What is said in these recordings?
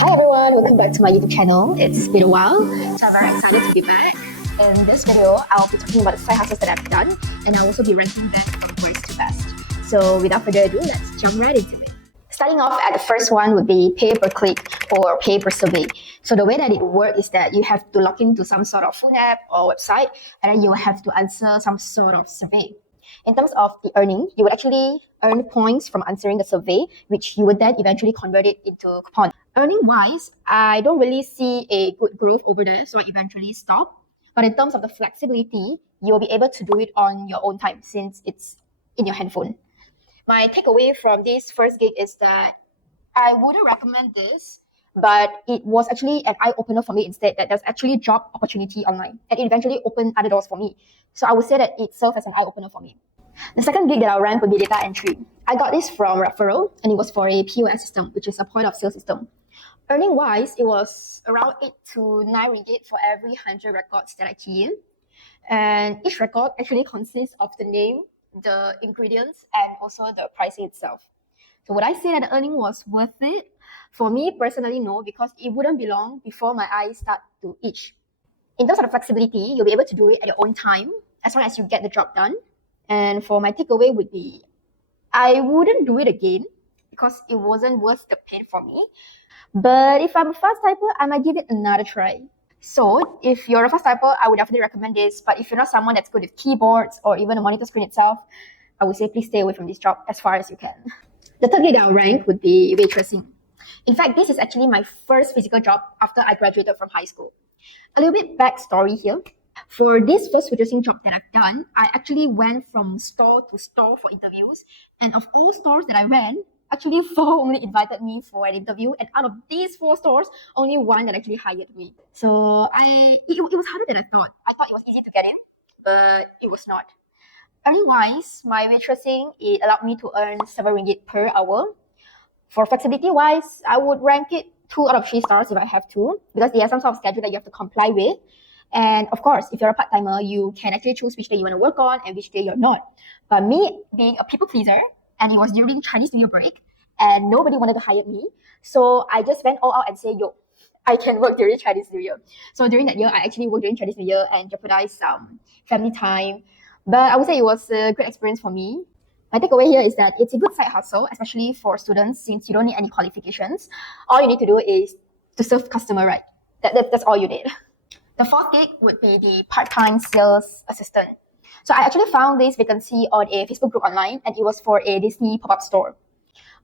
Hi everyone, welcome back to my YouTube channel. It's been a while, so I'm very excited to be back. In this video, I'll be talking about the side hustles that I've done, and I'll also be ranking them from worst to best. So without further ado, let's jump right into it. Starting off at the first one would be pay per click or pay per survey. So the way that it works is that you have to log into some sort of phone app or website, and then you will have to answer some sort of survey. In terms of the earning, you would actually earn points from answering the survey, which you would then eventually convert it into coupons. Earning wise, I don't really see a good growth over there, so I eventually stopped. But in terms of the flexibility, you'll be able to do it on your own time since it's in your handphone. My takeaway from this first gig is that I wouldn't recommend this, but it was actually an eye-opener for me instead, that there's actually job opportunity online, and it eventually opened other doors for me. So I would say that it served as an eye-opener for me. The second gig that I'll rank would be data entry. I got this from referral, and it was for a POS system, which is a point of sale system. Earning wise, it was around 8 to 9 ringgit for every 100 records that I key in. And each record actually consists of the name, the ingredients, and also the pricing itself. So would I say that the earning was worth it? For me personally, no, because it wouldn't be long before my eyes start to itch. In terms of the flexibility, you'll be able to do it at your own time as long as you get the job done. And for my takeaway would be, I wouldn't do it again because it wasn't worth the pain for me. But if I'm a fast typer, I might give it another try. So if you're a fast typer, I would definitely recommend this. But if you're not someone that's good with keyboards or even a monitor screen itself, I would say please stay away from this job as far as you can. The third gig that I'll rank would be waitressing. In fact, this is actually my first physical job after I graduated from high school. A little bit backstory here. For this first waitressing job that I've done, I actually went from store to store for interviews. And of all stores that I went, actually 4 only invited me for an interview. And out of these 4 stores, only 1 that actually hired me. So it was harder than I thought. I thought it was easy to get in, but it was not. Earning-wise, my waitressing, it allowed me to earn 7 ringgit per hour. For flexibility-wise, I would rank it 2 out of 3 stars if I have to, because they have some sort of schedule that you have to comply with. And of course, if you're a part-timer, you can actually choose which day you want to work on and which day you're not. But me being a people pleaser, and it was during Chinese New Year break, and nobody wanted to hire me, so I just went all out and said, yo, I can work during Chinese New Year. So during that year, I actually worked during Chinese New Year and jeopardized some family time. But I would say it was a great experience for me. My takeaway here is that it's a good side hustle, especially for students, since you don't need any qualifications. All you need to do is to serve customer, right? That's all you need. The fourth gig would be the part-time sales assistant. So I actually found this vacancy on a Facebook group online, and it was for a Disney pop-up store.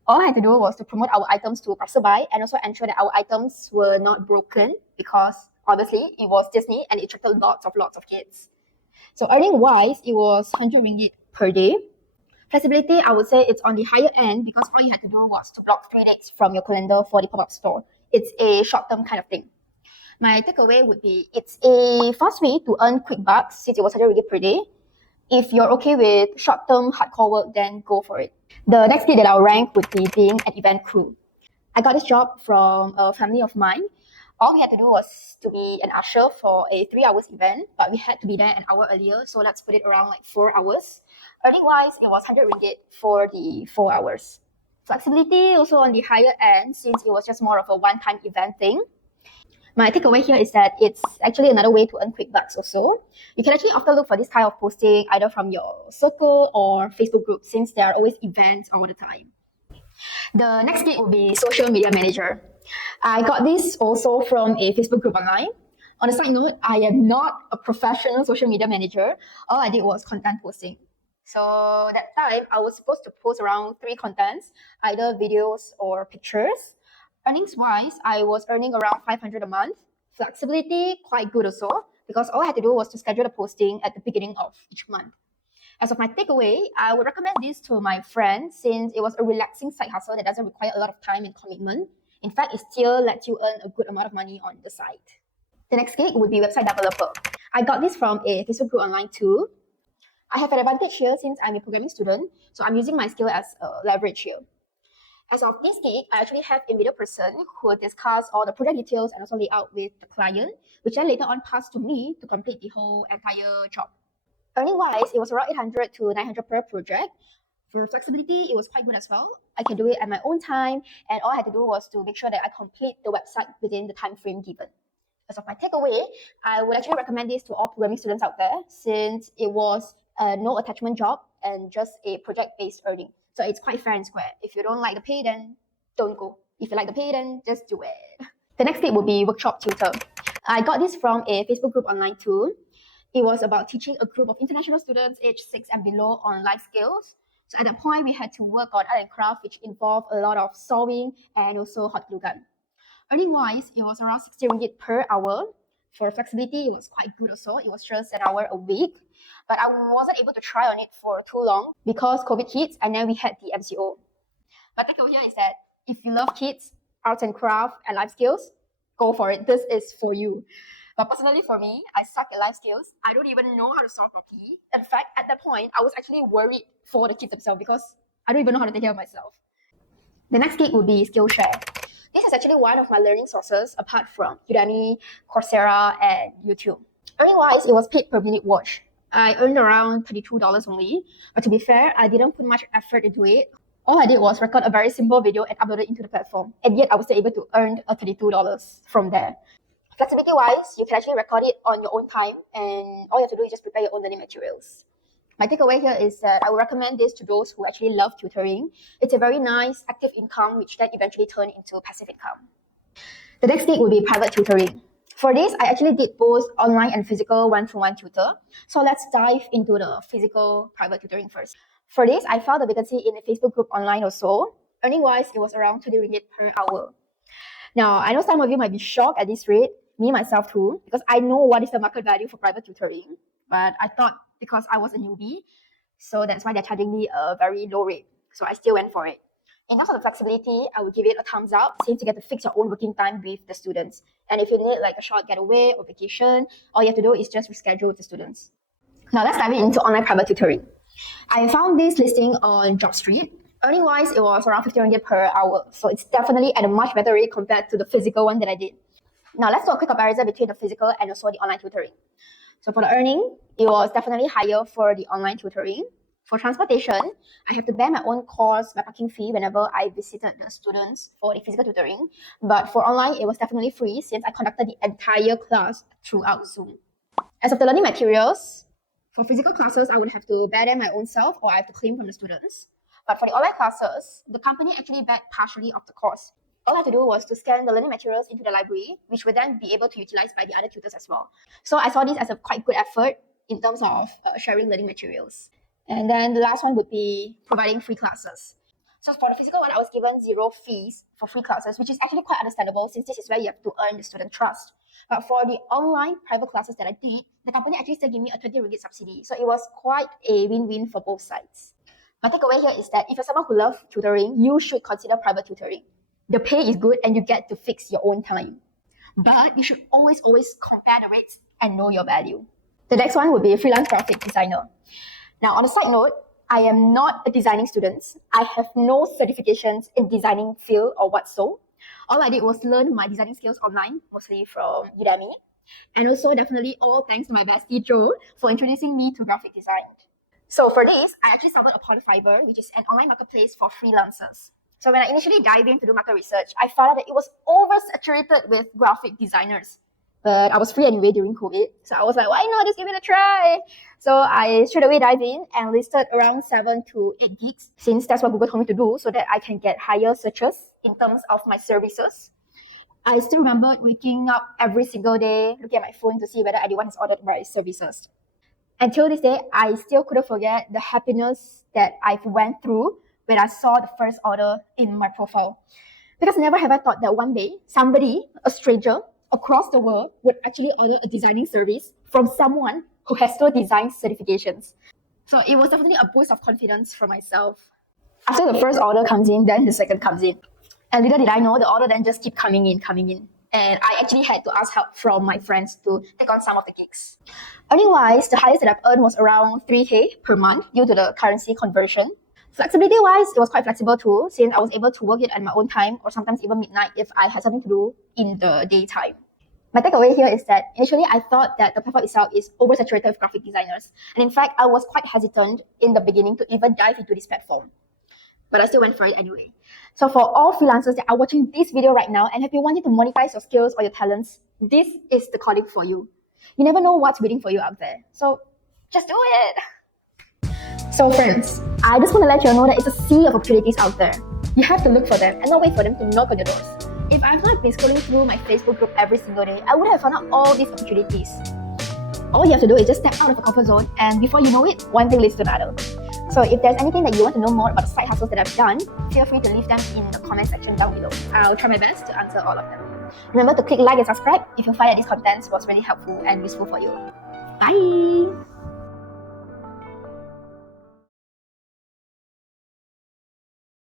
All I had to do was to promote our items to passerby and also ensure that our items were not broken, because obviously it was Disney and it attracted lots of kids. So earning-wise, it was 100 ringgit per day. Flexibility, I would say it's on the higher end because all you had to do was to block 3 days from your calendar for the pop-up store. It's a short-term kind of thing. My takeaway would be it's a fast way to earn quick bucks since it was 100 ringgit per day. If you're okay with short-term hardcore work, then go for it. The next gig that I'll rank would be being an event crew. I got this job from a family of mine. All we had to do was to be an usher for a 3-hour event, but we had to be there an hour earlier, so let's put it around like 4 hours. Earning-wise, it was 100 ringgit for the 4 hours. Flexibility also on the higher end since it was just more of a one-time event thing. My takeaway here is that it's actually another way to earn quick bucks also. You can actually often look for this kind of posting either from your circle or Facebook group since there are always events all the time. The next gig will be social media manager. I got this also from a Facebook group online. On a side note, I am not a professional social media manager. All I did was content posting. So that time, I was supposed to post around 3 contents, either videos or pictures. Earnings-wise, I was earning around 500 a month. Flexibility, quite good also, because all I had to do was to schedule the posting at the beginning of each month. As of my takeaway, I would recommend this to my friends since it was a relaxing side hustle that doesn't require a lot of time and commitment. In fact, it still lets you earn a good amount of money on the side. The next gig would be website developer. I got this from a Facebook group online too. I have an advantage here since I'm a programming student, so I'm using my skill as a leverage here. As of this gig, I actually have a middle person who will discuss all the project details and also layout with the client, which then later on passed to me to complete the whole entire job. Earning-wise, it was around 800 to 900 per project. For flexibility, it was quite good as well. I can do it at my own time, and all I had to do was to make sure that I complete the website within the time frame given. As of my takeaway, I would actually recommend this to all programming students out there, since it was a no attachment job and just a project-based earning. So it's quite fair and square. If you don't like the pay, then don't go. If you like the pay, then just do it. The next tip would be workshop tutor. I got this from a Facebook group online too. It was about teaching a group of international students aged 6 and below on life skills. So at that point, we had to work on art and craft, which involved a lot of sewing and also hot glue gun. Earning-wise, it was around 60 ringgit per hour. For flexibility, it was quite good also. It was just an hour a week. But I wasn't able to try on it for too long because COVID hit and then we had the MCO. My takeaway here is that if you love kids, arts and craft, and life skills, go for it. This is for you. But personally for me, I suck at life skills. I don't even know how to solve properly. In fact, at that point, I was actually worried for the kids themselves because I don't even know how to take care of myself. The next gig would be Skillshare. This is actually one of my learning sources apart from Udemy, Coursera, and YouTube. Earning-wise, it was paid per minute watch. I earned around $32 only. But to be fair, I didn't put much effort into it. All I did was record a very simple video and upload it into the platform. And yet I was still able to earn $32 from there. Flexibility-wise, you can actually record it on your own time, and all you have to do is just prepare your own learning materials. My takeaway here is that I would recommend this to those who actually love tutoring. It's a very nice active income which then eventually turn into passive income. The next thing will be private tutoring. For this, I actually did both online and physical one-to-one tutor. So let's dive into the physical private tutoring first. For this, I found a vacancy in a Facebook group online also. Earning-wise, it was around 20 ringgit per hour. Now, I know some of you might be shocked at this rate, me myself too, because I know what is the market value for private tutoring. But I thought because I was a newbie, so that's why they're charging me a very low rate. So I still went for it. In terms of the flexibility, I would give it a thumbs up since you get to fix your own working time with the students. And if you need like a short getaway or vacation, all you have to do is just reschedule with the students. Now let's dive into online private tutoring. I found this listing on JobStreet. Earning-wise, it was around 50 ringgit per hour. So it's definitely at a much better rate compared to the physical one that I did. Now let's do a quick comparison between the physical and also the online tutoring. So for the earning, it was definitely higher for the online tutoring. For transportation, I have to bear my own cost, my parking fee whenever I visited the students for the physical tutoring. But for online, it was definitely free since I conducted the entire class throughout Zoom. As of the learning materials, for physical classes, I would have to bear them my own self or I have to claim from the students. But for the online classes, the company actually bared partially of the cost. All I had to do was to scan the learning materials into the library, which would then be able to be utilized by the other tutors as well. So I saw this as a quite good effort in terms of sharing learning materials. And then the last one would be providing free classes. So for the physical one, I was given 0 fees for free classes, which is actually quite understandable since this is where you have to earn the student trust. But for the online private classes that I did, the company actually still gave me a 20 ringgit subsidy. So it was quite a win-win for both sides. My takeaway here is that if you're someone who loves tutoring, you should consider private tutoring. The pay is good and you get to fix your own time. But you should always compare the rates and know your value. The next one would be a freelance graphic designer. Now, on a side note, I am not a designing student. I have no certifications in designing field or whatso. All I did was learn my designing skills online, mostly from Udemy. And also definitely all thanks to my bestie Joe for introducing me to graphic design. So for this, I actually stumbled upon Fiverr, which is an online marketplace for freelancers. So when I initially dived in to do market research, I found out that it was oversaturated with graphic designers. But I was free anyway during COVID. So I was like, why not just give it a try? So I straight away dived in and listed around 7 to 8 gigs since that's what Google told me to do so that I can get higher searches in terms of my services. I still remember waking up every single day, looking at my phone to see whether anyone has ordered my services. Until this day, I still couldn't forget the happiness that I went through when I saw the first order in my profile. Because never have I thought that one day, somebody, a stranger, across the world would actually order a designing service from someone who has no design certifications. So it was definitely a boost of confidence for myself. After the first order comes in, then the second comes in. And little did I know, the order then just keep coming in. And I actually had to ask help from my friends to take on some of the gigs. Earning-wise, the highest that I've earned was around 3K per month due to the currency conversion. Flexibility-wise, it was quite flexible too, since I was able to work it at my own time or sometimes even midnight if I had something to do in the daytime. My takeaway here is that initially I thought that the platform itself is oversaturated with graphic designers. And in fact, I was quite hesitant in the beginning to even dive into this platform. But I still went for it anyway. So for all freelancers that are watching this video right now and have been wanting to monetize your skills or your talents, this is the calling for you. You never know what's waiting for you out there. So just do it. So friends, I just want to let you know that it's a sea of opportunities out there. You have to look for them and not wait for them to knock on your doors. If I've not been scrolling through my Facebook group every single day, I would have found out all these opportunities. All you have to do is just step out of the comfort zone, and before you know it, one thing leads to another. So if there's anything that you want to know more about the side hustles that I've done, feel free to leave them in the comment section down below. I'll try my best to answer all of them. Remember to click like and subscribe if you find that this content was really helpful and useful for you. Bye!